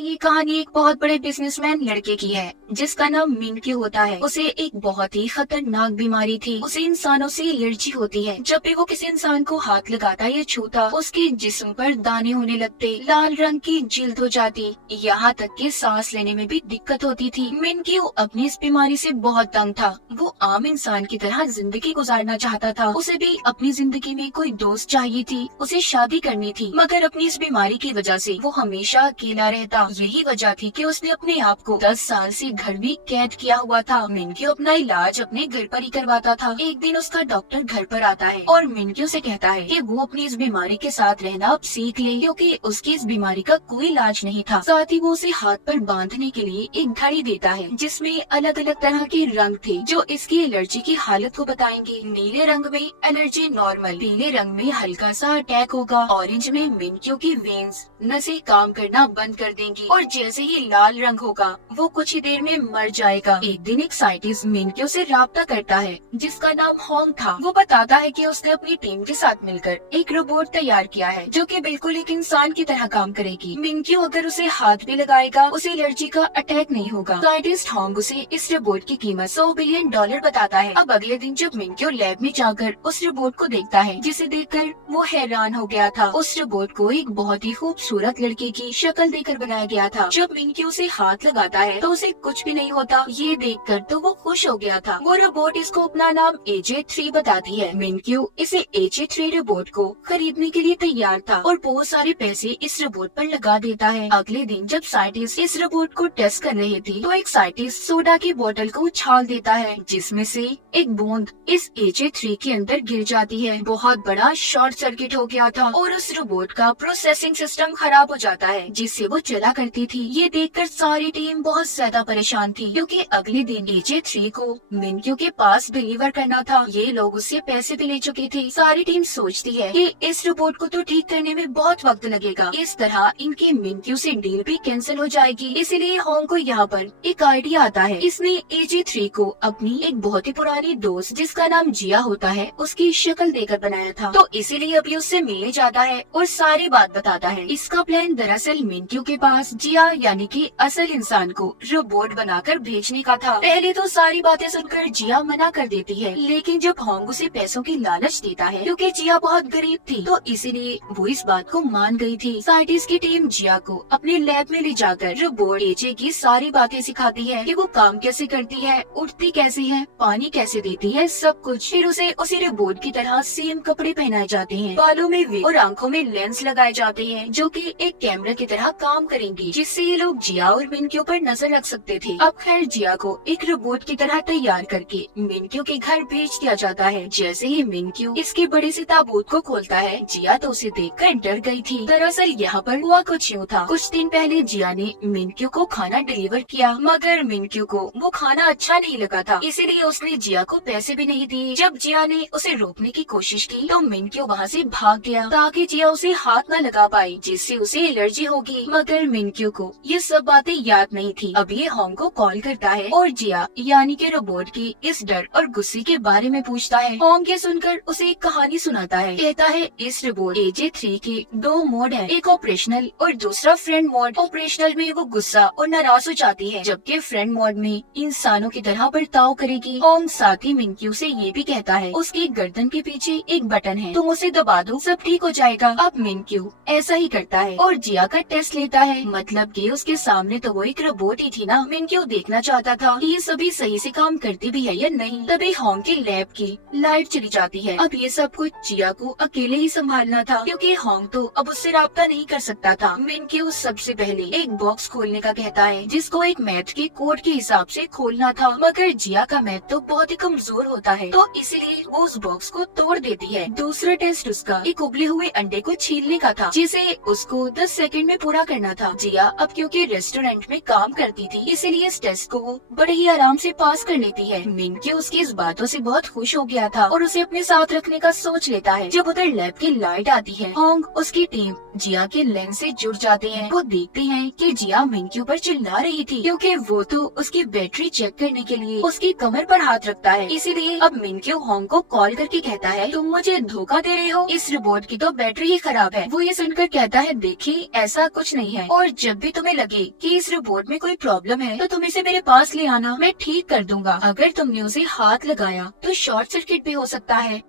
ये कहानी एक बहुत बड़े बिजनेसमैन लड़के की है जिसका नाम मिनक्यू होता है। उसे एक बहुत ही खतरनाक बीमारी थी। उसे इंसानों से एलर्जी होती है। जब भी वो किसी इंसान को हाथ लगाता या छूता, उसके जिस्म पर दाने होने लगते, लाल रंग की जिल्द हो जाती, यहाँ तक कि सांस लेने में भी दिक्कत होती थी। मिनक्यू अपनी इस बीमारी से बहुत तंग था। वो आम इंसान की तरह जिंदगी गुजारना चाहता था। उसे भी अपनी जिंदगी में कोई दोस्त चाहिए थी, उसे शादी करनी थी, मगर अपनी इस बीमारी की वजह से वो हमेशा अकेला रहता। यही वजह थी कि उसने अपने आप को 10 साल से घर में कैद किया हुआ था। मिनक्यू अपना इलाज अपने घर पर ही करवाता था। एक दिन उसका डॉक्टर घर पर आता है और मिनक्यू से कहता है कि वो अपनी इस बीमारी के साथ रहना अब सीख ले, क्योंकि उसकी इस बीमारी का कोई इलाज नहीं था। साथ ही वो उसे हाथ पर बांधने के लिए एक घड़ी देता है जिसमें अलग अलग तरह के रंग थे जो इसकी एलर्जी की हालत को बताएंगे। नीले रंग में एलर्जी नॉर्मल, पीले रंग में हल्का सा अटैक होगा, ऑरेंज में मिनक्यू की वेन्स नसें काम करना बंद कर देंगी और जैसे ही लाल रंग होगा वो कुछ ही देर में मर जाएगा। एक दिन एक साइंटिस्ट मिनक्यू से राब्ता करता है जिसका नाम होंग था। वो बताता है कि उसने अपनी टीम के साथ मिलकर एक रोबोट तैयार किया है जो कि बिल्कुल एक इंसान की तरह काम करेगी। मिनक्यू अगर उसे हाथ भी लगाएगा उसे एलर्जी का अटैक नहीं होगा। साइंटिस्ट होंग उसे इस रोबोट की कीमत $100 बिलियन बताता है। अब अगले दिन जब मिनक्यू लैब में जाकर उस रोबोट को देखता है जिसे देखकर वो हैरान हो गया था। उस रोबोट को एक बहुत ही खूबसूरत लड़के की शक्ल देकर बनाया गया था। जब मिनक्यू उसे हाथ लगाता है तो उसे कुछ भी नहीं होता। ये देखकर तो वो खुश हो गया था। वो रोबोट इसको अपना नाम AJ3 बताती है। मिनक्यू इसे AJ3 रोबोट को खरीदने के लिए तैयार था और बहुत सारे पैसे इस रोबोट पर लगा देता है। अगले दिन जब साइंटिस्ट इस रोबोट को टेस्ट कर रहे थे तो एक साइंटिस्ट सोडा की बोतल को उछाल देता है जिसमें से एक बूंद इस AJ3 के अंदर गिर जाती है। बहुत बड़ा शॉर्ट सर्किट हो गया था और उस रोबोट का प्रोसेसिंग सिस्टम खराब हो जाता है जिससे वो चला करती थी। ये देखकर सारी टीम बहुत ज्यादा परेशान थी क्योंकि अगले दिन AJ3 को मिनक्यू के पास डिलीवर करना था। ये लोग उससे पैसे भी ले चुके थे। सारी टीम सोचती है कि इस रोबोट को तो ठीक करने में बहुत वक्त लगेगा, इस तरह इनकी मिनक्यू से डील भी कैंसिल हो जाएगी। इसीलिए होंग को यहाँ पर एक आइडिया आता है। इसने AJ3 को अपनी एक बहुत ही पुरानी दोस्त जिसका नाम जिया होता है उसकी शक्ल देकर बनाया था, तो इसीलिए अभी उससे मिलने जाता है और सारी बात बताता है। इसका प्लान दरअसल मिनक्यू के पास जिया यानी कि असल इंसान को रोबोट बनाकर भेजने का था। पहले तो सारी बातें सुनकर जिया मना कर देती है, लेकिन जब होंग उसे पैसों की लालच देता है क्योंकि जिया बहुत गरीब थी तो इसीलिए वो इस बात को मान गई थी। साइंटिस्ट की टीम जिया को अपने लैब में ले जाकर रोबोट AJ की सारी बातें सिखाती है कि वो काम कैसे करती है, उठती कैसे है, पानी कैसे देती है, सब कुछ। फिर उसे उसी रोबोट की तरह सेम कपड़े पहनाए जाते हैं, बालों में विग और आंखों में लेंस लगाए जाते हैं जो कि एक कैमरा की तरह काम करेंगी, जिससे ये लोग जिया और मिनक्यू पर नजर रख सकते थे। अब खैर जिया को एक रोबोट की तरह तैयार करके मिनक्यू के घर भेज दिया जाता है। जैसे ही मिनक्यू इसके बड़े से ताबूत को खोलता है जिया तो उसे देखकर डर गई थी। दरअसल यहाँ पर हुआ कुछ यूँ था, कुछ दिन पहले जिया ने मिनक्यू को खाना डिलीवर किया मगर मिनक्यू को वो खाना अच्छा नहीं लगा था, इसीलिए उसने जिया को पैसे भी नहीं दिए। जब जिया ने उसे रोकने की कोशिश की तो मिनक्यू वहाँ से भाग गया ताकि जिया उसे हाथ न लगा पाई जिससे उसे एलर्जी होगी। मगर मिनक्यू को ये सब बातें याद नहीं थी। अब ये होंग को कॉल करता है और जिया यानी के रोबोट की इस डर और गुस्से के बारे में पूछता है। होंग ये सुनकर उसे एक कहानी सुनाता है। कहता है इस रोबोट AJ3 के 2 मोड है, एक ऑपरेशनल और दूसरा फ्रेंड मोड। ऑपरेशनल में वो गुस्सा और नाराज हो जाती है जबकि फ्रेंड मोड में इंसानों की तरह बर्ताव करेगी। होंग साथ ही मिनक्यू से ये भी कहता है उसकी गर्दन के पीछे एक बटन है, तुम उसे दबा दो सब ठीक हो जाएगा। अब मिनक्यू ऐसा ही करता है और जिया का टेस्ट लेता है, मतलब कि उसके सामने तो वो एक रोबोट ही थी ना। मिनक्यू देखना चाहता था कि ये सभी सही से काम करती भी है या नहीं। तभी होंग की लैब की लाइट चली जाती है। अब ये सब कुछ जिया को अकेले ही संभालना था क्योंकि होंग तो अब उससे राब्ता नहीं कर सकता था। मिनक्यू सबसे पहले एक बॉक्स खोलने का कहता है जिसको एक मैथ के कोड के हिसाब से खोलना था, मगर जिया का मैथ तो बहुत ही कमजोर होता है तो इसलिए वो उस बॉक्स को तोड़ देती है। दूसरा टेस्ट उसका एक उबले हुए अंडे को छीलने का था जिसे उसको 10 सेकंड में पूरा करना था। जिया अब क्योंकि रेस्टोरेंट में काम करती थी इसीलिए इस टेस्ट को वो बड़े ही आराम से पास कर लेती है। मिनक्यू उसकी इस बातों से बहुत खुश हो गया था और उसे अपने साथ रखने का सोच लेता है। जब उधर लैब की लाइट आती है होंग उसकी टीम जिया के लेंस से जुड़ जाते हैं। वो देखते हैं कि जिया मिनक्यू पर चिल्ला रही थी क्योंकि वो तो उसकी बैटरी चेक करने के लिए उसकी कमर पर हाथ रखता है। इसीलिए अब मिनक्यू होंग को कॉल करके कहता है तुम मुझे धोखा दे रहे हो, इस रोबोट की तो बैटरी ही खराब है। वो ये सुनकर कहता है देखिए ऐसा कुछ नहीं है और जब भी तुम्हें लगे कि इस रोबोट में कोई प्रॉब्लम है तो तुम इसे मेरे पास ले आना, मैं ठीक कर दूंगा। अगर तुमने उसे हाथ लगाया तो शॉर्ट सर्किट भी हो सकता है।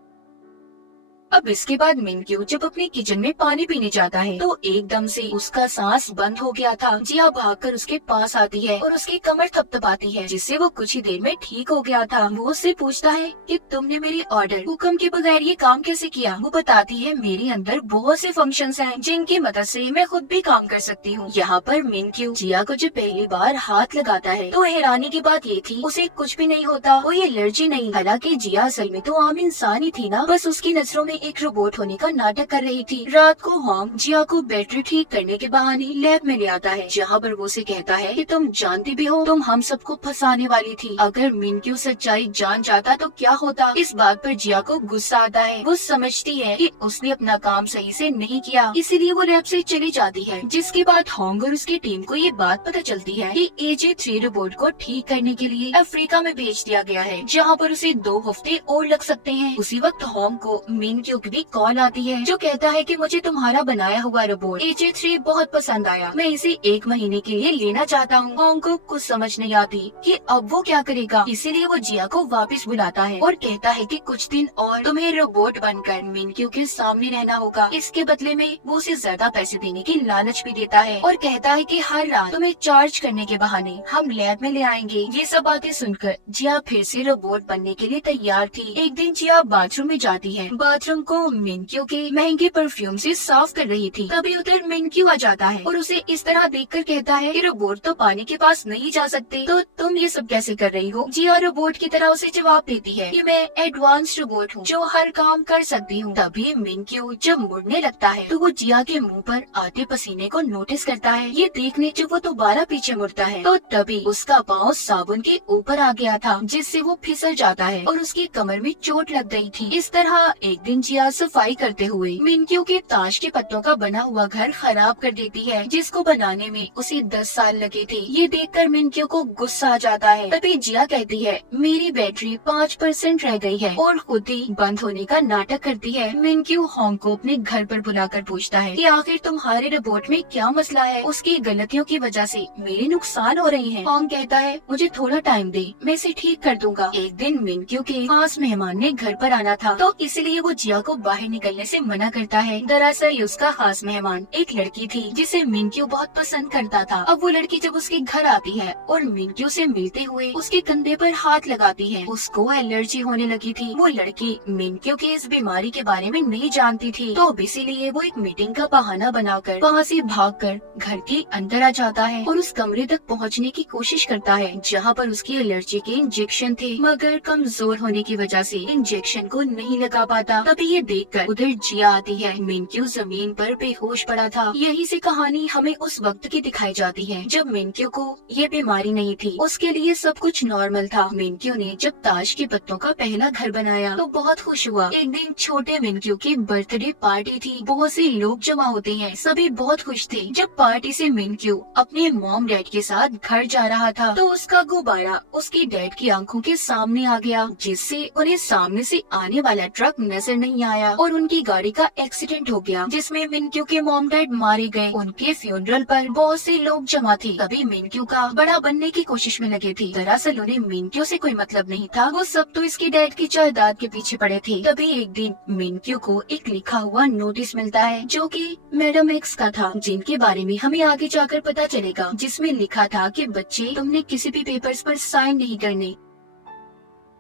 अब इसके बाद मिनक्यू जब अपने किचन में पानी पीने जाता है तो एकदम से उसका सांस बंद हो गया था। जिया भागकर उसके पास आती है और उसकी कमर थपथपाती है, जिससे वो कुछ ही देर में ठीक हो गया था। वो उससे पूछता है कि तुमने मेरी ऑर्डर हुक्म के बगैर ये काम कैसे किया। वो बताती है मेरे अंदर बहुत से फंक्शंस हैं जिनकी मदद से मैं खुद भी काम कर सकती हूँ। यहाँ पर मिनक्यू जिया को जब पहली बार हाथ लगाता है तो हैरानी की बात ये थी उसे कुछ भी नहीं होता, कोई एलर्जी नहीं। हालांकि जिया असल में तो आम इंसान ही थी ना, बस उसकी नजरों में एक रोबोट होने का नाटक कर रही थी। रात को होंग जिया को बैटरी ठीक करने के बहाने लैब में ले आता है, जहाँ पर वो उसे कहता है कि तुम जानती भी हो तुम हम सबको फंसाने वाली थी। अगर मिनक्यू सच्चाई जान जाता तो क्या होता। इस बात पर जिया को गुस्सा आता है। वो समझती है कि उसने अपना काम सही से नहीं किया, इसीलिए वो लैब से चली जाती है। जिसके बाद होंग और उसकी टीम को ये बात पता चलती है कि AJ3 रोबोट को ठीक करने के लिए अफ्रीका में भेज दिया गया है, जहाँ पर उसे 2 हफ्ते और लग सकते हैं। उसी वक्त होंग को मिनक्यू की कॉल आती है जो कहता है कि मुझे तुम्हारा बनाया हुआ रोबोट AJ3 बहुत पसंद आया, मैं इसे 1 महीने के लिए लेना चाहता हूँ। होंग को कुछ समझ नहीं आती कि अब वो क्या करेगा, इसीलिए वो जिया को वापस बुलाता है और कहता है कि कुछ दिन और तुम्हें रोबोट बनकर मिनक्यू के सामने रहना होगा। इसके बदले में वो उसे ज्यादा पैसे देने की लालच भी देता है और कहता है कि हर रात तुम्हें चार्ज करने के बहाने हम लैब में ले आएंगे। ये सब बातें सुनकर जिया फिर से रोबोट बनने के लिए तैयार थी। एक दिन जिया बाथरूम में जाती है, बाथरूम को मिनक्यू के महंगे परफ्यूम से साफ कर रही थी। तभी उधर मिनक्यू आ जाता है और उसे इस तरह देखकर कहता है कि रोबोट तो पानी के पास नहीं जा सकते, तो तुम ये सब कैसे कर रही हो। जिया रोबोट की तरह उसे जवाब देती है कि मैं एडवांस रोबोट हूँ जो हर काम कर सकती हूँ। तभी मिनक्यू जब मुड़ने लगता है तो वो जिया के मुंह पर आते पसीने को नोटिस करता है। ये देखने जब वो दोबारा पीछे मुड़ता है तो तभी उसका पाँव साबुन के ऊपर आ गया था, जिससे वो फिसल जाता है और उसकी कमर में चोट लग गई थी। इस तरह एक दिन जिया सफाई करते हुए मिनक्यू के ताश के पत्तों का बना हुआ घर खराब कर देती है, जिसको बनाने में उसे 10 साल लगे थे। ये देखकर मिनक्यू को गुस्सा आ जाता है। तभी जिया कहती है मेरी बैटरी 5% रह गई है और खुद ही बंद होने का नाटक करती है। मिनक्यू होंग को अपने घर पर बुलाकर पूछता है कि आखिर तुम्हारे रोबोट में क्या मसला है, उसकी गलतियों की वजह से मेरे नुकसान हो रही है। होंग कहता है मुझे थोड़ा टाइम दे, मैं इसे ठीक कर दूंगा। एक दिन मिनक्यू के खास मेहमान ने घर पर आना था तो इसलिए वो जिया को बाहर निकलने से मना करता है। दरअसल उसका खास मेहमान एक लड़की थी जिसे मिनक्यू बहुत पसंद करता था। अब वो लड़की जब उसके घर आती है और मिनक्यू से मिलते हुए उसके कंधे पर हाथ लगाती है, उसको एलर्जी होने लगी थी। वो लड़की मिनक्यू की इस बीमारी के बारे में नहीं जानती थी, तो इसीलिए वो एक मीटिंग का बहाना बनाकर वहाँ से भागकर घर के अंदर आ जाता है और उस कमरे तक पहुँचने की कोशिश करता है जहाँ पर उसकी एलर्जी के इंजेक्शन थे, मगर कमजोर होने की वजह से इंजेक्शन को नहीं लगा पाता। तभी ये देखकर उधर जिया आती है। मिनक्यू जमीन पर बेहोश पड़ा था। यही से कहानी हमें उस वक्त की दिखाई जाती है जब मिनक्यू को ये बीमारी नहीं थी, उसके लिए सब कुछ नॉर्मल था। मिनक्यू ने जब ताश के पत्तों का पहला घर बनाया तो बहुत खुश हुआ। एक दिन छोटे मिनक्यू की बर्थडे पार्टी थी, बहुत से लोग जमा होते हैं, सभी बहुत खुश थे। जब पार्टी से मिनक्यू अपने मॉम डैड के साथ घर जा रहा था तो उसका गुब्बारा उसकी डैड की आंखों के सामने आ गया, जिससे उन्हें सामने से आने वाला ट्रक नजर नहीं आया और उनकी गाड़ी का एक्सीडेंट हो गया, जिसमें मिनक्यू के मॉम डैड मारे गए। उनके फ्यूनरल पर बहुत से लोग जमा थे। तभी मिनक्यू का बड़ा बनने की कोशिश में लगे थे। दरअसल उन्हें मिनक्यू से कोई मतलब नहीं था, वो सब तो इसके डैड की जायदाद के पीछे पड़े थे। तभी एक दिन मिनक्यू को एक लिखा हुआ नोटिस मिलता है जो कि मैडम एक्स का था, जिनके बारे में हमें आगे जाकर पता चलेगा, जिसमें लिखा था कि बच्चे तुमने किसी भी पेपर्स पर साइन नहीं करने।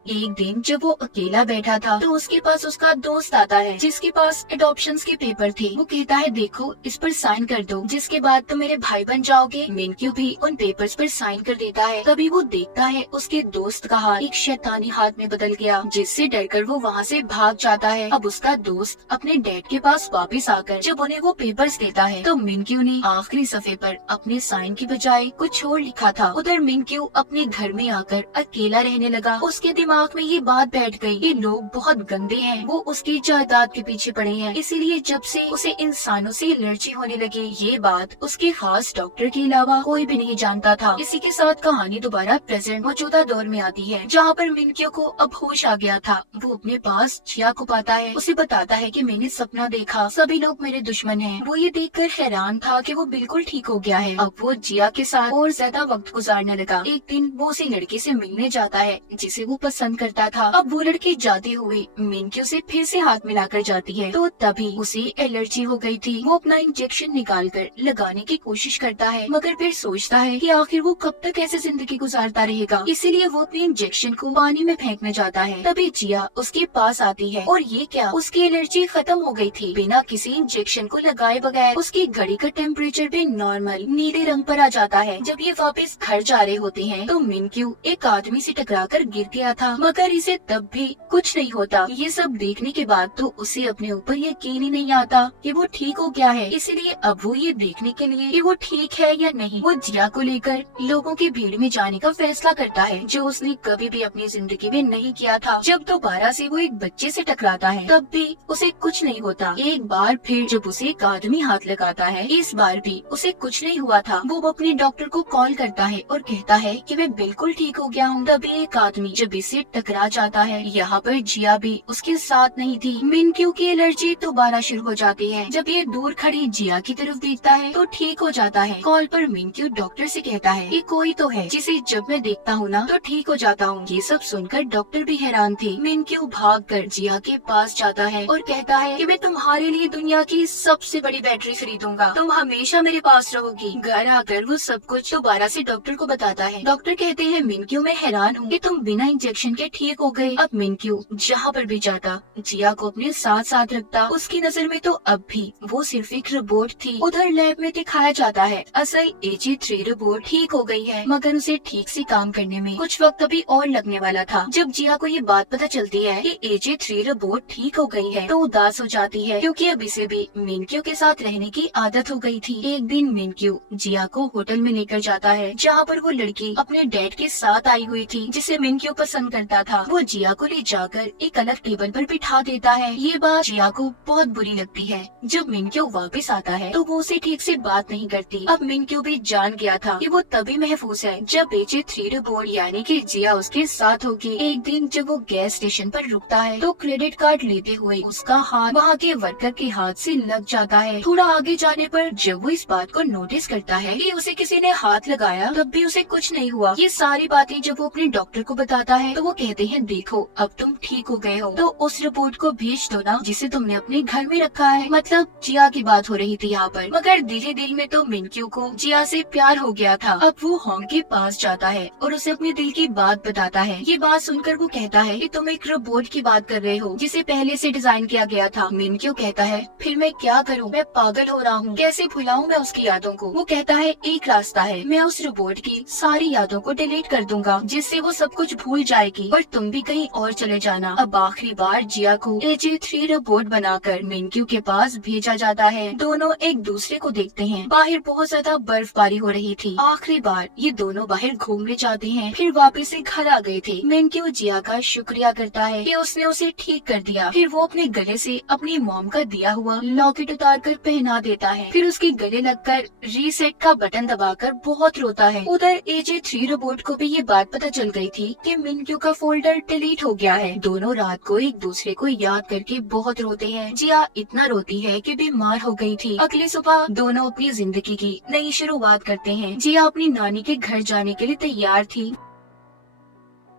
एक दिन जब वो अकेला बैठा था तो उसके पास उसका दोस्त आता है जिसके पास एडॉप्शंस के पेपर थे। वो कहता है देखो इस पर साइन कर दो, जिसके बाद तुम मेरे भाई बन जाओगे। मिनक्यू भी उन पेपर्स पर साइन कर देता है। तभी वो देखता है उसके दोस्त का हाथ एक शैतानी हाथ में बदल गया, जिससे डरकर वो वहाँ से भाग जाता है। अब उसका दोस्त अपने डैड के पास वापस आकर जब उन्हें वो पेपर्स देता है तो मिनक्यू ने आखिरी सफ़े पर अपने साइन की बजाय कुछ और लिखा था। उधर मिनक्यू अपने घर में आकर अकेला रहने लगा। उसके दिमाग में ये बात बैठ गई कि लोग बहुत गंदे हैं, वो उसकी जायदाद के पीछे पड़े हैं, इसीलिए जब से उसे इंसानों से एलर्जी होने लगी। ये बात उसके खास डॉक्टर के अलावा कोई भी नहीं जानता था। इसी के साथ कहानी दोबारा प्रेजेंट मौजूदा दौर में आती है, जहाँ पर मिनक्यू को अब होश आ गया था। वो अपने पास जिया को पाता है, उसे बताता है कि मैंने सपना देखा, सभी लोग मेरे दुश्मन हैं। वो ये देखकर हैरान था कि वो बिल्कुल ठीक हो गया है। अब वो जिया के साथ और ज्यादा वक्त गुजारने लगा। एक दिन वो उसी लड़के से मिलने जाता है जिसे वो पसंद करता था। अब वो लड़की जाते हुए मिनक्यू से फिर से हाथ मिलाकर जाती है, तो तभी उसे एलर्जी हो गई थी। वो अपना इंजेक्शन निकालकर लगाने की कोशिश करता है, मगर फिर सोचता है कि आखिर वो कब तक ऐसे जिंदगी गुजारता रहेगा। इसीलिए वो अपने इंजेक्शन को पानी में फेंकने जाता है। तभी जिया उसके पास आती है और ये क्या, उसकी एलर्जी खत्म हो गई थी। बिना किसी इंजेक्शन को लगाए बगैर उसकी घड़ी का टेम्परेचर भी नॉर्मल नीले रंग पर आ जाता है। जब ये वापस घर जा रहे होते हैं तो मिनक्यू एक आदमी से टकराकर गिर गया था, मगर इसे तब भी कुछ नहीं होता। ये सब देखने के बाद तो उसे अपने ऊपर यकीन ही नहीं आता कि वो ठीक हो गया है। इसलिए अब वो ये देखने के लिए कि वो ठीक है या नहीं, वो जिया को लेकर लोगों की भीड़ में जाने का फैसला करता है, जो उसने कभी भी अपनी जिंदगी में नहीं किया था। जब दोबारा से वो एक बच्चे से टकराता है तब भी उसे कुछ नहीं होता। एक बार फिर जब उसे एक आदमी हाथ लगाता है, इस बार भी उसे कुछ नहीं हुआ था। वो अपने डॉक्टर को कॉल करता है और कहता है कि मैं बिल्कुल ठीक हो गया हूँ। तभी एक आदमी जब इसे टकरा जाता है, यहाँ पर जिया भी उसके साथ नहीं थी। मिनक्यू की एलर्जी दोबारा शुरू हो जाती है। जब ये दूर खड़ी जिया की तरफ देखता है तो ठीक हो जाता है। कॉल पर मिनक्यू डॉक्टर से कहता है कि कोई तो है जिसे जब मैं देखता हूँ ना तो ठीक हो जाता हूँ। ये सब सुनकर डॉक्टर भी हैरान थे। मिनक्यू भागकर जिया के पास जाता है और कहता है कि मैं तुम्हारे लिए दुनिया की सबसे बड़ी बैटरी खरीदूंगा, तुम हमेशा मेरे पास रहोगी। घर आकर वो सब कुछ दोबारा से डॉक्टर को बताता है। डॉक्टर कहते हैं मिनक्यू मैं हैरान हूँ कि तुम बिना इंजेक्शन के ठीक हो गए। अब मिनक्यू जहाँ पर भी जाता जिया को अपने साथ साथ रखता। उसकी नजर में तो अब भी वो सिर्फ एक रोबोट थी। उधर लैब में दिखाया जाता है असल AG3 रोबोट ठीक हो गई है, मगर उसे ठीक से काम करने में कुछ वक्त अभी और लगने वाला था। जब जिया को ये बात पता चलती है कि AG3 रोबोट ठीक हो गई है तो उदास हो जाती है, क्योंकि अब इसे भी मिनक्यू के साथ रहने की आदत हो गई थी। एक दिन मिनक्यू जिया को होटल में लेकर जाता है, जहाँ पर वो लड़की अपने डैड के साथ आई हुई थी जिसे मिनक्यू पसंद करता था। वो जिया को ले जाकर एक अलग टेबल पर बिठा देता है। ये बात जिया को बहुत बुरी लगती है। जब मिनक्यू वापस आता है तो वो उसे ठीक से बात नहीं करती। अब मिनक्यू भी जान गया था कि वो तभी महफूज है जब AG3 रोबोट यानी कि जिया उसके साथ होगी। एक दिन जब वो गैस स्टेशन पर रुकता है तो क्रेडिट कार्ड लेते हुए उसका हाथ वहाँ के वर्कर के हाथ से लग जाता है। थोड़ा आगे जाने पर जब वो इस बात को नोटिस करता है कि उसे किसी ने हाथ लगाया तब भी उसे कुछ नहीं हुआ। ये सारी बातें जब वो अपने डॉक्टर को बताता है तो वो कहते हैं देखो अब तुम ठीक हो गए हो, तो उस रिपोर्ट को भेज दो ना जिसे तुमने अपने घर में रखा है। मतलब जिया की बात हो रही थी यहाँ पर, मगर दिल दिल में तो मिनक्यू को जिया से प्यार हो गया था। अब वो होंग के पास जाता है और उसे अपने दिल की बात बताता है। ये बात सुनकर वो कहता है कि तुम एक रोबोट की बात कर रहे हो जिसे पहले से डिजाइन किया गया था। मिनक्यू कहता है फिर मैं क्या करूँ, मैं पागल हो रहा हूँ, कैसे भुलाऊं मैं उसकी यादों को। वो कहता है एक रास्ता है, मैं उस रोबोट की सारी यादों को डिलीट कर दूंगा जिससे वो सब कुछ भूल जाएगी और तुम भी कहीं और चले जाना। अब आखिरी बार जिया को AG3 रोबोट बनाकर मिनक्यू के पास भेजा जाता है। दोनों एक दूसरे को देखते हैं। बाहर बहुत ज्यादा बर्फबारी हो रही थी। आखिरी बार ये दोनों बाहर घूमने जाते हैं, फिर वापस से घर आ गए थे। मिनक्यू जिया का शुक्रिया करता है कि उसने उसे ठीक कर दिया। फिर वो अपने गले से अपनी मॉम का दिया हुआ लॉकेट उतार कर पहना देता है। फिर उसके गले लगकर रीसेट का बटन दबाकर बहुत रोता है। उधर AG3 रोबोट को भी ये बात पता चल गई थी कि मिनक्यू का फोल्डर डिलीट हो गया है। दोनों रात को एक दूसरे को याद करके बहुत रोते हैं। जिया इतना रोती है कि बीमार हो गई थी। अगली सुबह दोनों अपनी जिंदगी की नई शुरुआत करते हैं। जिया अपनी नानी के घर जाने के लिए तैयार थी।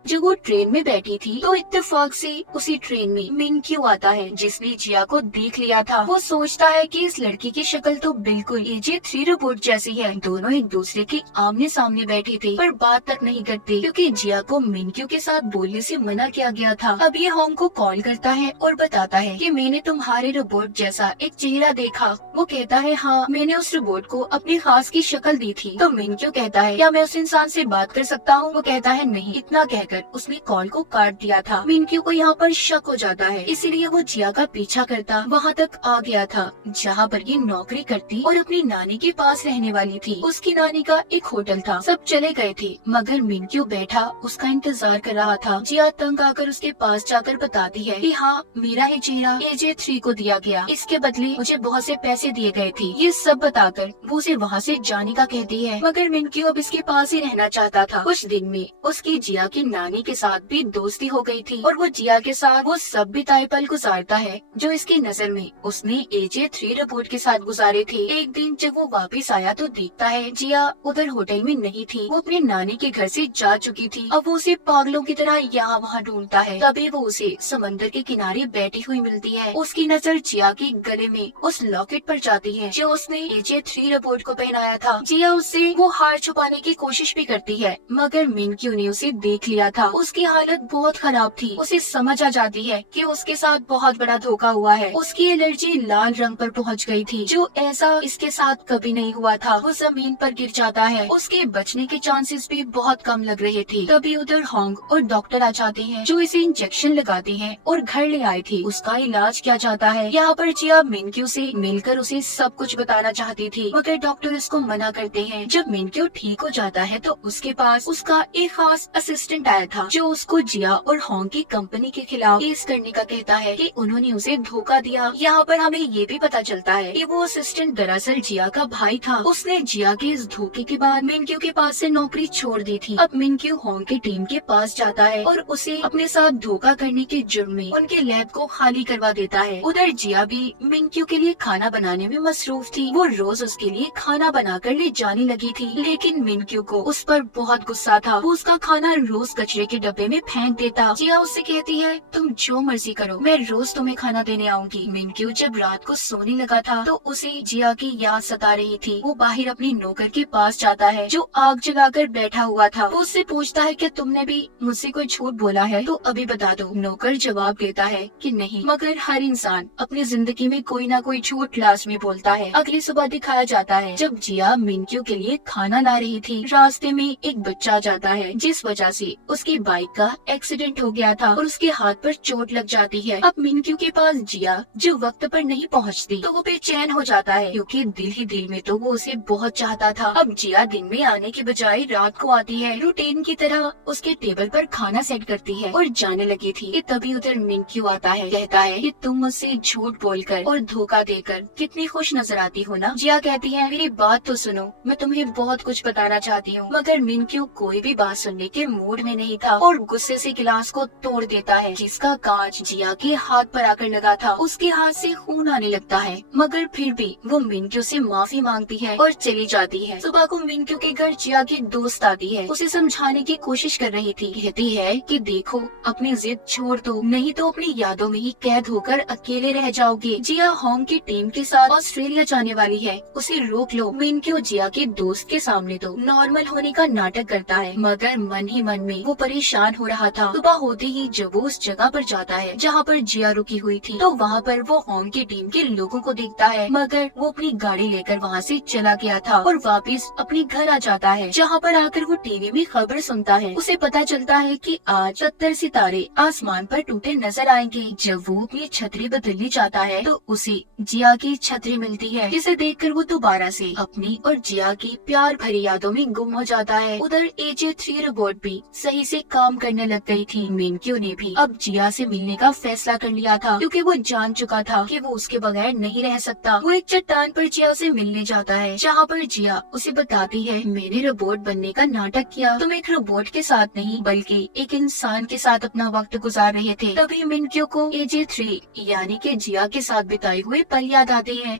जब वो ट्रेन में बैठी थी तो इत्तेफाक से उसी ट्रेन में मिनक्यू आता है जिसने जिया को देख लिया था। वो सोचता है कि इस लड़की की शक्ल तो बिल्कुल AG3 रोबोट जैसी है। दोनों एक दूसरे के आमने सामने बैठे थे पर बात तक नहीं करते, क्योंकि जिया को मिनक्यू के साथ बोलने से मना किया गया था। अब ये होंग को कॉल करता है और बताता है कि मैंने तुम्हारे रोबोट जैसा एक चेहरा देखा। वो कहता है हाँ, मैंने उस रोबोट को अपनी खास की शक्ल दी थी। तो मिनक्यू कहता है क्या मैं उस इंसान से बात कर सकता हूँ? वो कहता है नहीं। इतना कहकर कहकर उसने कॉल को काट दिया था। मिनक्यू को यहाँ पर शक हो जाता है, इसीलिए वो जिया का पीछा करता वहाँ तक आ गया था जहाँ पर ये नौकरी करती और अपनी नानी के पास रहने वाली थी। उसकी नानी का एक होटल था। सब चले गए थे मगर मिनक्यू बैठा उसका इंतजार कर रहा था। जिया तंग आकर उसके पास जाकर बताती है कि हाँ, मेरा ही चेहरा AJ3 को दिया गया, इसके बदले मुझे बहुत से पैसे दिए गए थे। ये सब बताकर वो उसे वहाँ से जाने का कहती है मगर मिनक्यू अब इसके पास ही रहना चाहता था। कुछ दिन में उसकी जिया की नानी के साथ भी दोस्ती हो गई थी और वो जिया के साथ वो सब बिताए पल गुजारता है जो इसकी नजर में उसने AJ3 रिपोर्ट के साथ गुजारे थे। एक दिन जब वो वापस आया तो देखता है जिया उधर होटल में नहीं थी, वो अपने नानी के घर से जा चुकी थी। अब वो उसे पागलों की तरह यहाँ वहाँ ढूंढता है। तभी वो उसे समंदर के किनारे बैठी हुई मिलती है। उसकी नजर जिया के गले में उस लॉकेट पर जाती है जो उसने AJ3 रिपोर्ट को पहनाया था। जिया उससे वो हार छुपाने की कोशिश भी करती है मगर मिनक्यू ने उसे देख लिया था। उसकी हालत बहुत खराब थी। उसे समझ आ जाती है कि उसके साथ बहुत बड़ा धोखा हुआ है। उसकी एलर्जी लाल रंग पर पहुंच गई थी जो ऐसा इसके साथ कभी नहीं हुआ था। वो जमीन पर गिर जाता है। उसके बचने के चांसेस भी बहुत कम लग रहे थे। तभी उधर होंग और डॉक्टर आ जाते हैं जो इसे इंजेक्शन लगाते हैं और घर ले आए थे। उसका इलाज किया जाता है। यहाँ पर जिया मिनक्यू से मिलकर उसे सब कुछ बताना चाहती थी मगर डॉक्टर इसको मना करते हैं। जब मिनक्यू ठीक हो जाता है तो उसके पास उसका एक खास असिस्टेंट आया था जो उसको जिया और होंग की कंपनी के खिलाफ केस करने का कहता है कि उन्होंने उसे धोखा दिया। यहाँ पर हमें ये भी पता चलता है कि वो असिस्टेंट दरअसल जिया का भाई था। उसने जिया के इस धोखे के बाद मिनक्यू के पास से नौकरी छोड़ दी थी। अब मिनक्यू होंग की टीम के पास जाता है और उसे अपने साथ धोखा करने के जुर्म में उनके लैब को खाली करवा देता है। उधर जिया भी मिनक्यू के लिए खाना बनाने में मसरूफ थी। वो रोज उसके लिए खाना बनाकर ले जाने लगी थी लेकिन मिनक्यू को उस पर बहुत गुस्सा था। वो उसका खाना रोज कचरे के डब्बे में फेंक देता। जिया उससे कहती है तुम जो मर्जी करो, मैं रोज तुम्हें खाना देने आऊंगी। मिनक्यू जब रात को सोने लगा था तो उसे जिया की याद सता रही थी। वो बाहर अपनी नौकर के पास जाता है जो आग जलाकर बैठा हुआ था। वो उससे पूछता है कि तुमने भी मुझसे कोई झूठ बोला है तो अभी बता दो। नौकर जवाब देता है कि नहीं, मगर हर इंसान अपनी जिंदगी में कोई ना कोई झूठ लाजमी बोलता है। अगली सुबह दिखाया जाता है जब जिया मिनक्यू के लिए खाना ला रही थी, रास्ते में एक बच्चा आ जाता है जिस वजह से उसकी बाइक का एक्सीडेंट हो गया था और उसके हाथ पर चोट लग जाती है। अब मिनक्यू के पास जिया जो वक्त पर नहीं पहुंचती तो वो बेचैन हो जाता है क्योंकि दिल ही दिल में तो वो उसे बहुत चाहता था। अब जिया दिन में आने की बजाय रात को आती है। रूटीन की तरह उसके टेबल पर खाना सेट करती है और जाने लगी थी कि तभी उधर मिनक्यू आता है। कहता है कि तुम मुझसे झूठ बोलकर और धोखा देकर कितनी खुश नजर आती हो ना। जिया कहती है मेरी बात तो सुनो, मैं तुम्हें बहुत कुछ बताना चाहती हूँ। मगर मिनक्यू कोई भी बात सुनने के मूड में नहीं था और गुस्से से गिलास को तोड़ देता है जिसका कांच जिया के हाथ पर आकर लगा था। उसके हाथ से खून आने लगता है मगर फिर भी वो मिनक्यू से माफी मांगती है और चली जाती है। सुबह को मिनक्यू के घर जिया की दोस्त आती है। उसे समझाने की कोशिश कर रही थी। कहती है कि देखो अपनी जिद छोड़ दो, नहीं तो अपनी यादों में ही कैद होकर अकेले रह जाओगे। जिया होंग की टीम के साथ ऑस्ट्रेलिया जाने वाली है, उसे रोक लो। मिनक्यू जिया के दोस्त के सामने तो नॉर्मल होने का नाटक करता है मगर मन ही मन में वो परेशान हो रहा था। सुबह होते ही जब वो उस जगह पर जाता है जहाँ पर जिया रुकी हुई थी तो वहाँ पर वो होंग की टीम के लोगों को देखता है मगर वो अपनी गाड़ी लेकर वहाँ से चला गया था और वापस अपने घर आ जाता है जहाँ पर आकर वो टीवी में खबर सुनता है। उसे पता चलता है कि आज 70 सितारे आसमान पर टूटे नजर आएंगे। जब वो अपनी छतरी बदलने जाता है तो उसे जिया की छतरी मिलती है जिसे देखकर वो दोबारा से अपनी और जिया की प्यार भरी यादों में गुम हो जाता है। उधर AJ3 रोबोट भी सही से काम करने लग गई थी। मिनक्यू ने भी अब जिया से मिलने का फैसला कर लिया था क्योंकि वो जान चुका था कि वो उसके बगैर नहीं रह सकता। वो एक चट्टान पर जिया से मिलने जाता है जहाँ पर जिया उसे बताती है मैंने रोबोट बनने का नाटक किया, तुम एक रोबोट के साथ नहीं बल्कि एक इंसान के साथ अपना वक्त गुजार रहे थे। तभी मिनक्यू को AJ3 यानी कि जिया के साथ बिताए हुए पल याद आते हैं।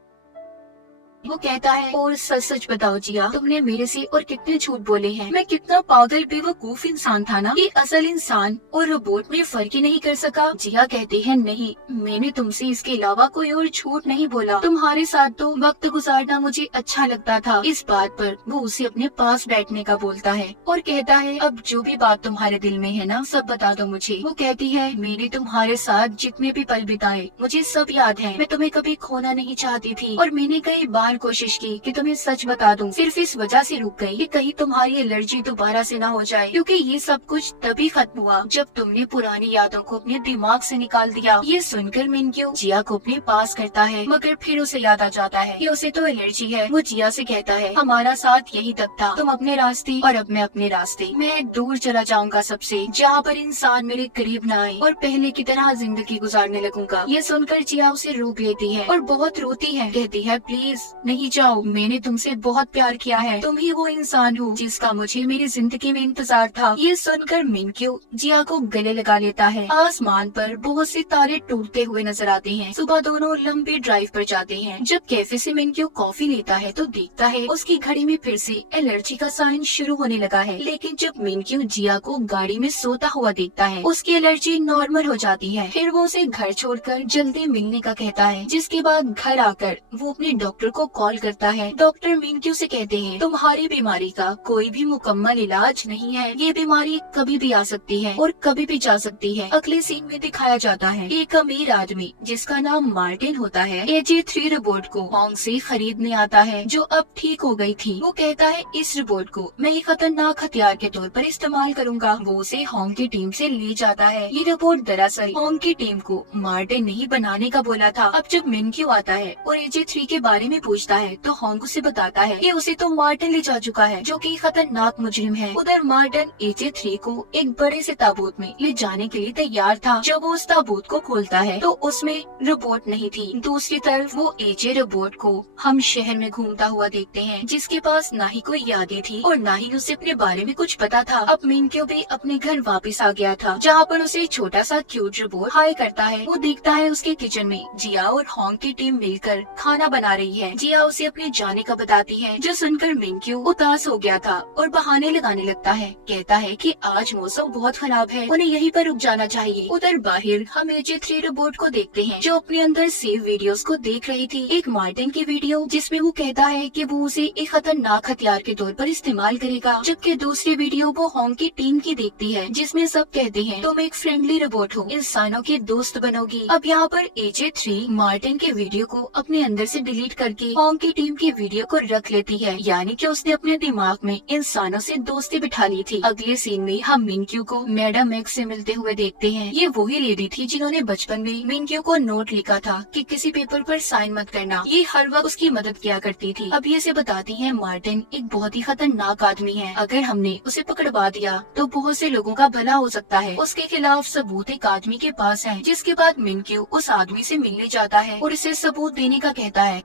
वो कहता है और सच सच बताओ जिया, तुमने मेरे से और कितने झूठ बोले हैं। मैं कितना पागल बेवकूफ इंसान था ना कि असल इंसान और रोबोट में फर्क ही नहीं कर सका। जिया कहती है नहीं, मैंने तुमसे इसके अलावा कोई और झूठ नहीं बोला। तुम्हारे साथ तो वक्त गुजारना मुझे अच्छा लगता था। इस बात पर वो उसे अपने पास बैठने का बोलता है और कहता है अब जो भी बात तुम्हारे दिल में है ना सब बता दो मुझे। वो कहती है मैंने तुम्हारे साथ जितने भी पल बिताए मुझे सब याद है। मैं तुम्हें कभी खोना नहीं चाहती थी और मैंने कई बार बार कोशिश की कि तुम्हें सच बता दूं, सिर्फ इस वजह से रुक गई कि कहीं तुम्हारी एलर्जी दोबारा से ना हो जाए, क्योंकि ये सब कुछ तभी खत्म हुआ जब तुमने पुरानी यादों को अपने दिमाग से निकाल दिया। ये सुनकर मिनक्यू जिया को अपने पास करता है, मगर फिर उसे याद आ जाता है कि उसे तो एलर्जी है। वो जिया से कहता है, हमारा साथ यही तक था, तुम अपने रास्ते और अब मैं अपने रास्ते। मैं दूर चला जाऊंगा सबसे, जहाँ पर इंसान मेरे करीब न आए, और पहले की तरह जिंदगी गुजारने लगूंगा। ये सुनकर जिया उसे रोक लेती है और बहुत रोती है, कहती है, प्लीज नहीं जाओ, मैंने तुमसे बहुत प्यार किया है, तुम ही वो इंसान हो जिसका मुझे मेरी जिंदगी में इंतजार था। ये सुनकर मिनक्यू जिया को गले लगा लेता है। आसमान पर बहुत से तारे टूटते हुए नजर आते हैं। सुबह दोनों लंबी ड्राइव पर जाते हैं। जब कैफे से मिनक्यू कॉफी लेता है तो देखता है उसकी घड़ी में फिर से एलर्जी का साइन शुरू होने लगा है। लेकिन जब मिनक्यू जिया को गाड़ी में सोता हुआ देखता है, उसकी एलर्जी नॉर्मल हो जाती है। फिर वो उसे घर छोड़कर जल्दी मिलने का कहता है, जिसके बाद घर आकर वो अपने डॉक्टर को कॉल करता है। डॉक्टर मिनक्यू से कहते हैं, तुम्हारी बीमारी का कोई भी मुकम्मल इलाज नहीं है, ये बीमारी कभी भी आ सकती है और कभी भी जा सकती है। अगले सीन में दिखाया जाता है एक अमीर आदमी जिसका नाम मार्टिन होता है, AJ3 रोबोट को होंग से खरीदने आता है, जो अब ठीक हो गई थी। वो कहता है, इस रोबोट को मैं एक खतरनाक हथियार के तौर पर इस्तेमाल करूंगा। वो उसे होंग की टीम से ले जाता है। ये रोबोट दरअसल होंग की टीम को मार्टिन नहीं बनाने का बोला था। अब जब मिनक्यू आता है और AJ3 के बारे में पूछता है तो होंग उसे बताता है कि उसे तो मार्टिन ले जा चुका है, जो कि खतरनाक मुजरिम है। उधर मार्टिन AJ3 को एक बड़े से ताबूत में ले जाने के लिए तैयार था। जब वो उस ताबूत को खोलता है तो उसमें रोबोट नहीं थी। दूसरी तरफ वो AJ रोबोट को हम शहर में घूमता हुआ देखते हैं, जिसके पास ना ही कोई यादें थी और ना ही उसे अपने बारे में कुछ पता था। अब मिनक्यू भी अपने घर वापस आ गया था, जहाँ पर उसे छोटा सा क्यूट रोबोट हाय करता है। वो देखता है उसके किचन में जिया और होंग की टीम मिलकर खाना बना रही है। जिया उसे अपने जाने का बताती है, जो सुनकर मिनक्यू उदास हो गया था और बहाने लगाने लगता है। कहता है कि आज मौसम बहुत खराब है, उन्हें यहीं पर रुक जाना चाहिए। उधर बाहर हम AJ3 रोबोट को देखते हैं, जो अपने अंदर सेव वीडियोस को देख रही थी। एक मार्टिन की वीडियो जिसमें वो कहता है कि वो उसे एक खतरनाक हथियार के तौर पर इस्तेमाल करेगा, जबकि दूसरी वीडियो वो होंग की टीम की देखती है, जिसमें सब कहते हैं, तुम एक फ्रेंडली रोबोट हो, इंसानों के दोस्त बनोगी। अब यहाँ पर AJ3 मार्टिन के वीडियो को अपने अंदर से डिलीट करके होंग की टीम की वीडियो को रख लेती है, यानी कि उसने अपने दिमाग में इंसानों से दोस्ती बिठा ली थी। अगले सीन में हम मिनक्यू को मैडम एक्स से मिलते हुए देखते हैं। ये वही लेडी थी जिन्होंने बचपन में मिनक्यू को नोट लिखा था कि किसी पेपर पर साइन मत करना। ये हर वक्त उसकी मदद किया करती थी। अब ये से बताती है, मार्टिन एक बहुत ही खतरनाक आदमी है, अगर हमने उसे पकड़वा दिया तो बहुत से लोगों का भला हो सकता है। उसके खिलाफ सबूत एक आदमी के पास है। जिसके बाद मिनक्यू उस आदमी से मिलने जाता है और इसे सबूत देने का कहता है,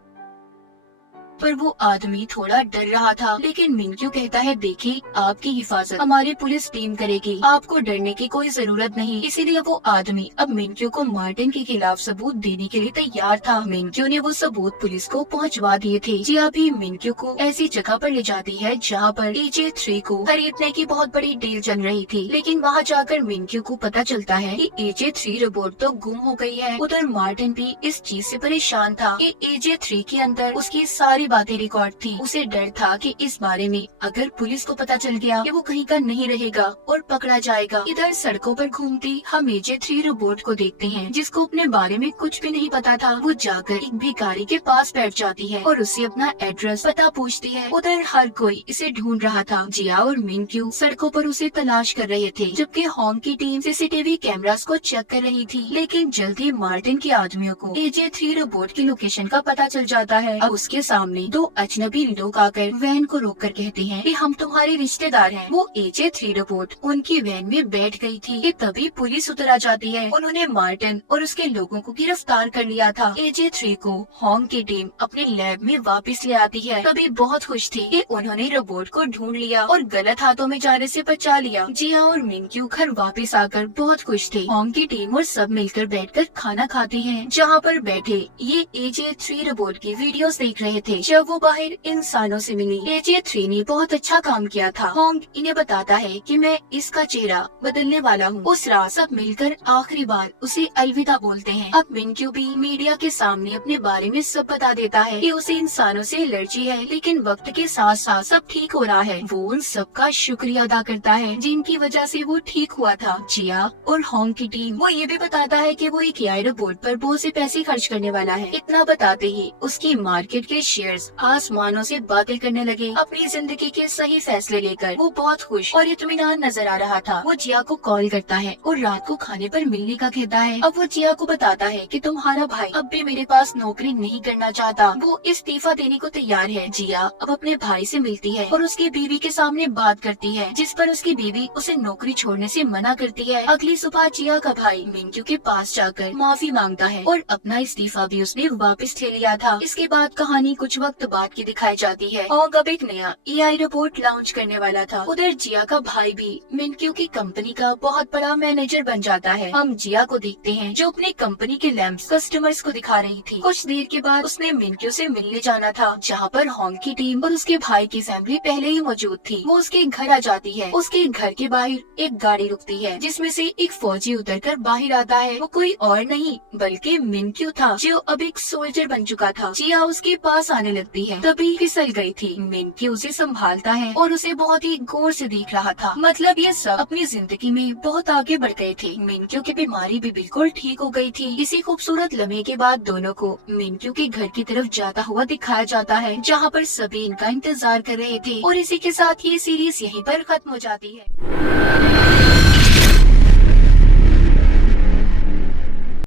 पर वो आदमी थोड़ा डर रहा था। लेकिन मिनक्यू कहता है, देखिए आपकी हिफाजत हमारी पुलिस टीम करेगी, आपको डरने की कोई जरूरत नहीं। इसीलिए वो आदमी अब मिनक्यू को मार्टिन के खिलाफ सबूत देने के लिए तैयार था। मिनक्यू ने वो सबूत पुलिस को पहुंचवा दिए थे। जिया भी मिनक्यू को ऐसी जगह पर ले जाती है जहाँ पर AJ3 को खरीदने की बहुत बड़ी डील चल रही थी। लेकिन वहाँ जाकर मिनक्यू को पता चलता है कि AJ3 रोबोट तो गुम हो गई है। उधर मार्टिन भी इस चीज से परेशान था कि AJ3 के अंदर उसकी सारी बातें रिकॉर्ड थी। उसे डर था कि इस बारे में अगर पुलिस को पता चल गया कि वो कहीं का नहीं रहेगा और पकड़ा जाएगा। इधर सड़कों पर घूमती हम AJ3 रोबोट को देखते हैं, जिसको अपने बारे में कुछ भी नहीं पता था। वो जाकर एक भिखारी के पास बैठ जाती है और उससे अपना एड्रेस पता पूछती है। उधर हर कोई इसे ढूंढ रहा था। जिया और मिनक्यू सड़कों पर उसे तलाश कर रहे थे, जबकि होंग की टीम CCTV कैमरास को चेक कर रही थी। लेकिन जल्दी मार्टिन के आदमियों को AJ3 रोबोट की लोकेशन का पता चल जाता है। अब उसके सामने दो अजनबी लोग आकर वैन को रोककर कहते हैं कि हम तुम्हारे रिश्तेदार हैं। वो AJ3 रोबोट उनकी वैन में बैठ गई थी कि तभी पुलिस उतर आ जाती है। उन्होंने मार्टिन और उसके लोगों को गिरफ्तार कर लिया था। AJ3 को होंग की टीम अपने लैब में वापस ले आती है। तभी बहुत खुश थी कि उन्होंने रोबोट को ढूंढ लिया और गलत हाथों में जाने से बचा लिया। जिया और मिनक्यू घर वापस आकर बहुत खुश थे। होंग की टीम और सब मिलकर बैठकर खाना खाती हैं, जहाँ पर बैठे ये AJ3 रोबोट की वीडियोस देख रहे थे। जब वो बाहर इंसानों से मिली, AJ3 ने बहुत अच्छा काम किया था। होंग इन्हें बताता है कि मैं इसका चेहरा बदलने वाला हूँ। उस रात सब मिलकर आखिरी बार उसे अलविदा बोलते हैं। अब मिनक्यू भी मीडिया के सामने अपने बारे में सब बता देता है कि उसे इंसानों से एलर्जी है, लेकिन वक्त के साथ साथ सब ठीक हो रहा है। वो उन सबका शुक्रिया अदा करता है जिनकी वजह से वो ठीक हुआ था। जिया और होंग की टीम वो ये भी बताता है कि वो एक AI रोबोट पर बहुत से पैसे खर्च करने वाला है। इतना बताते ही उसकी मार्केट के शेयर इंजीनियर्स आसमानों से बातें करने लगे। अपनी जिंदगी के सही फैसले लेकर वो बहुत खुश और इत्मीनान नजर आ रहा था। वो जिया को कॉल करता है और रात को खाने पर मिलने का कहता है। अब वो जिया को बताता है कि तुम्हारा भाई अब भी मेरे पास नौकरी नहीं करना चाहता, वो इस्तीफा देने को तैयार है। जिया अब अपने भाई से मिलती है और उसकी बीवी के सामने बात करती है, जिस पर उसकी बीवी उसे नौकरी छोड़ने से मना करती है। अगली सुबह जिया का भाई मिंक्यू के पास जाकर माफी मांगता है और अपना इस्तीफा भी उसने वापस ले लिया था। इसके बाद कहानी कुछ वक्त बाद की दिखाई जाती है और अब एक नया एआई रोबोट लॉन्च करने वाला था। उधर जिया का भाई भी मिंक्यू की कंपनी का बहुत बड़ा मैनेजर बन जाता है। हम जिया को देखते हैं जो अपनी कंपनी के लैंप्स कस्टमर्स को दिखा रही थी। कुछ देर के बाद उसने मिंक्यू से मिलने जाना था, जहाँ पर होंग की टीम और उसके भाई की फैमिली पहले ही मौजूद थी। वो उसके घर आ जाती है। उसके घर के बाहर एक गाड़ी रुकती है, जिसमें से एक फौजी उतरकर बाहर आता है। वो कोई और नहीं बल्कि मिंक्यू था, जो अब एक सोल्जर बन चुका था। जिया उसके पास आने लगती है, तभी फिसल गई थी। मिंक्यू उसे संभालता है और उसे बहुत ही गौर से देख रहा था। मतलब ये सब अपनी जिंदगी में बहुत आगे बढ़ गए थे। मिंक्यू की बीमारी भी बिल्कुल ठीक हो गई थी। इसी खूबसूरत लम्हे के बाद दोनों को मिंक्यू के घर की तरफ जाता हुआ दिखाया जाता है, जहाँ पर सभी इनका इंतजार कर रहे थे। और इसी के साथ ये सीरीज यहीं पर खत्म हो जाती है।